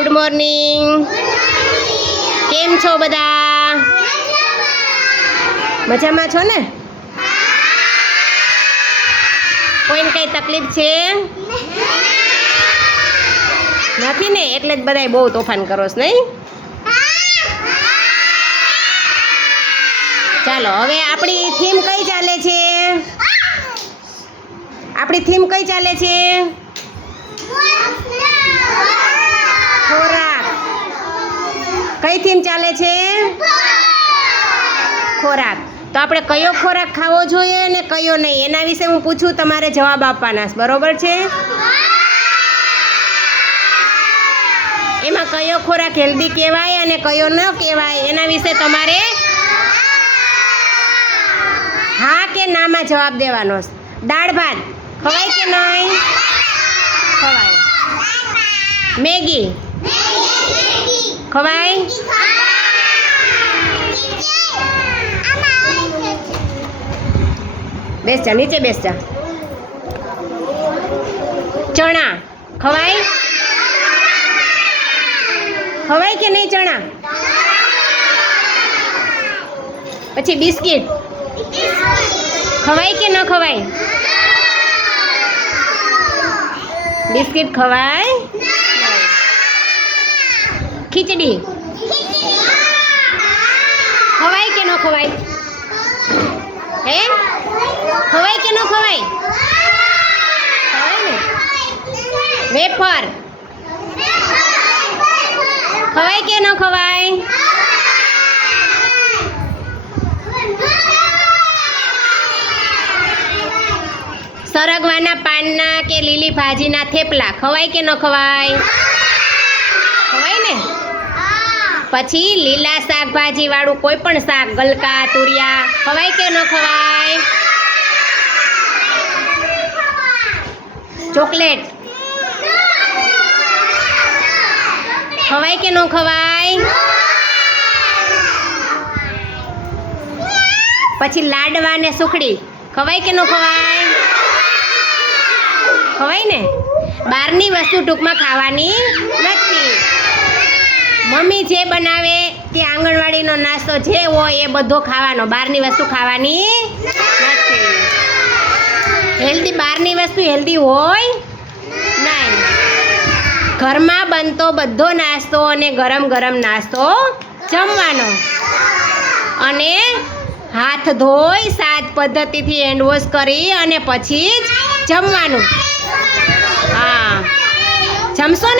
Good morning. કેમ છો બધા? મજામાં છો ને? કોઈને કઈ તકલીફ છે? નથી ને? એટલે જ બધાય બહુ તોફાન કરો છો નહીં? ચાલો, હવે આપણી થીમ કઈ ચાલે છે? આપણી થીમ કઈ ચાલે છે ખોરાક કઈ થીમ ચાલે છે? ખોરાક. તો આપણે કયો ખોરાક ખાવો જોઈએ અને કયો નહીં? એના વિશે હું પૂછું, તમારે જવાબ આપવાના બરોબર છે? એમાં કયો ખોરાક હેલ્ધી કહેવાય અને કયો ન કહેવાય? એના વિશે તમારે હા કે નામાં જવાબ દેવાનો. દાળ ભાત. ખવાય કે નહીં? ખવાય. મેગી. ખવાય? બેસ જા, નીચે બેસ જા. ચણા, ખવાય? ખવાય કે નહીં ચણા? પછી બિસ્કિટ. ખવાય કે ન ખવાય? બિસ્કિટ ખવાય? ખીચડી. ખવાય કે ન ખવાય? હે? ખવાય કે ન ખવાય? વેફર. ખવાય કે ન ખવાય? સરગવાના પાનના કે લીલી ભાજીના થેપલા ખવાય કે ન ખવાય? પછી લીલા શાકભાજી વાળું કોઈ પણ શાક, ગલકા, તુરિયા, ખવાય કે ન ખવાય? ચોકલેટ. ખવાય કે ન ખવાય? પછી લાડવા ને સુખડી. ખવાય કે ન ખવાય? ખવાય ને? બહારની વસ્તુ ટૂંકમાં ખાવાની નથી. મમ્મી જે બનાવે તે આંગણવાડીનો નાસ્તો જે હોય એ બધો ખાવાનો. બહારની વસ્તુ ખાવાની નથી. હેલ્ધી બહારની વસ્તુ હેલ્ધી હોય નહીં. ઘરમાં બનતો બધો નાસ્તો અને ગરમ ગરમ નાસ્તો જમવાનો. અને હાથ ધોઈ સાત પદ્ધતિથી હેન્ડ વોશ કરી અને પછી જ જમવાનું. હા. જમશો ને?